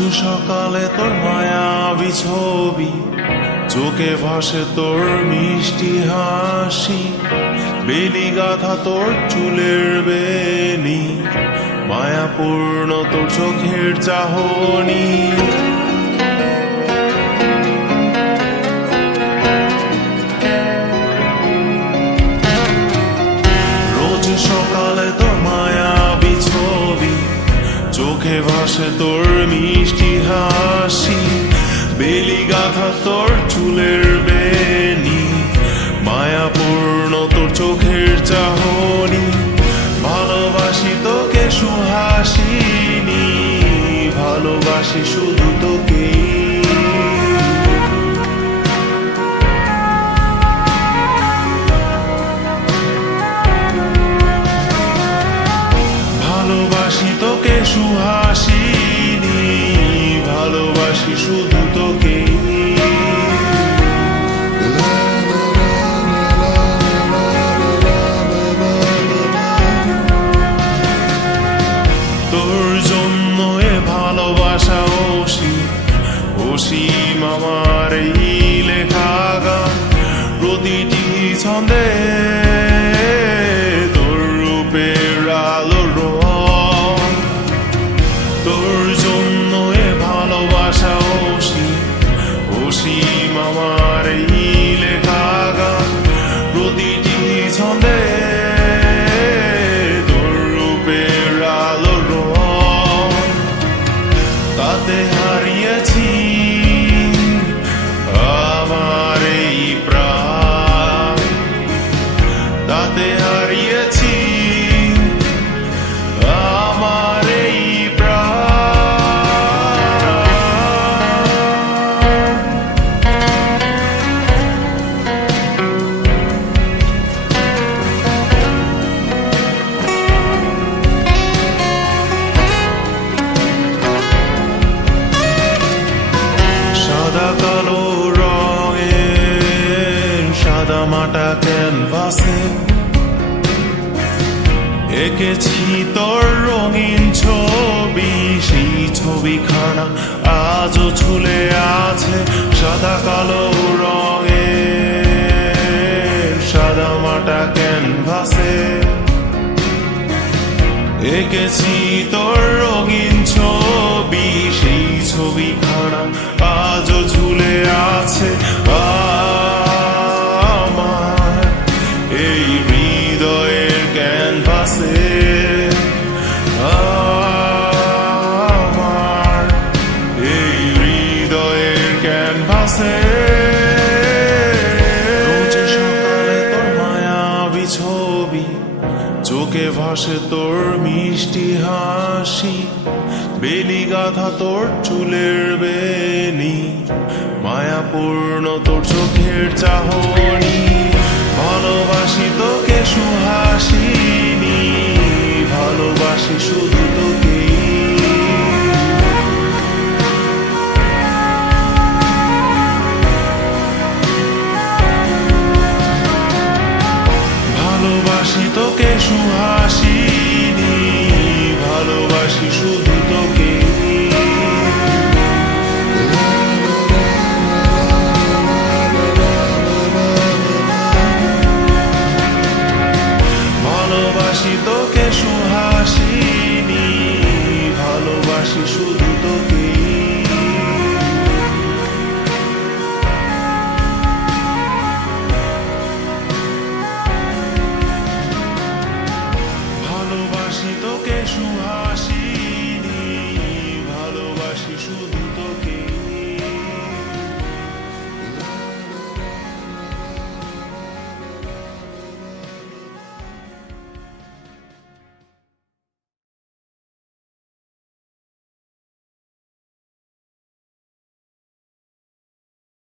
সকালে তোর মায়াবী ছবি, চোখে ভাসে তোর মিষ্টি হাসি, বেলি গাথা তোর চুলের বেনি, মায়াপূর্ণ তোর চোখের চাহনি। রোজ সকালে তোর মায়াবী ছবি, চোখে ভাসে তোর মিষ্টি হাসি, বেলি গাথা তোর চুলের বেনি, মায়াপূর্ণ তোর চোখের চাহনি। ভালোবাসি তোকে সুহাসিনী, ভালোবাসি শুধু তোকে। ভালোবাসি তোকে সুহাসিনী, ভালোবাসি শুধু তোকে। তোর জন্য এ ভালোবাসা অসীম আমার এই লেখা গান, প্রতিটি ছন্দে তোর রূপের আলো রং। তোর জন্য এ ভালোবাসা অসীম আমার এই লেখা গান, প্রতিটি ছন্দে তোর রূপের আলো রং। তাতে হারিয়েছি আমার এই প্রাণ, তাতে হারিয়েছি আমার এই প্রাণ। সাদা কালো রঙের সাদা মাটা ক্যানভাসে এঁকেছি তোর রঙিন ছবি, সেই ছবিখানা আজও ঝুলে আছে। সাদা কালো রঙের সাদা মাটা ক্যানভাসে এঁকেছি তোর রঙিন ছবি, সেই ছবিখানা আজও ঝুলে আছে আমার এই হৃদয়ের ক্যানভাসে। আমার এই হৃদয়ের ক্যানভাসে। রোজ সকালে তোর মায়াবী ছবি, চোখে ভাসে তোর মিষ্টি হাসি, বেলি গাথা তোর চুলের বেনি, মায়াপূর্ণ তোর চোখের চাহনি। ভালোবাসি তোকে সুহাসিনী, ভালোবাসি শুধু তোকে। ভালোবাসি তোকে সুহাসিনী, ভালোবাসি শুধু তোকে। ভালোবাসি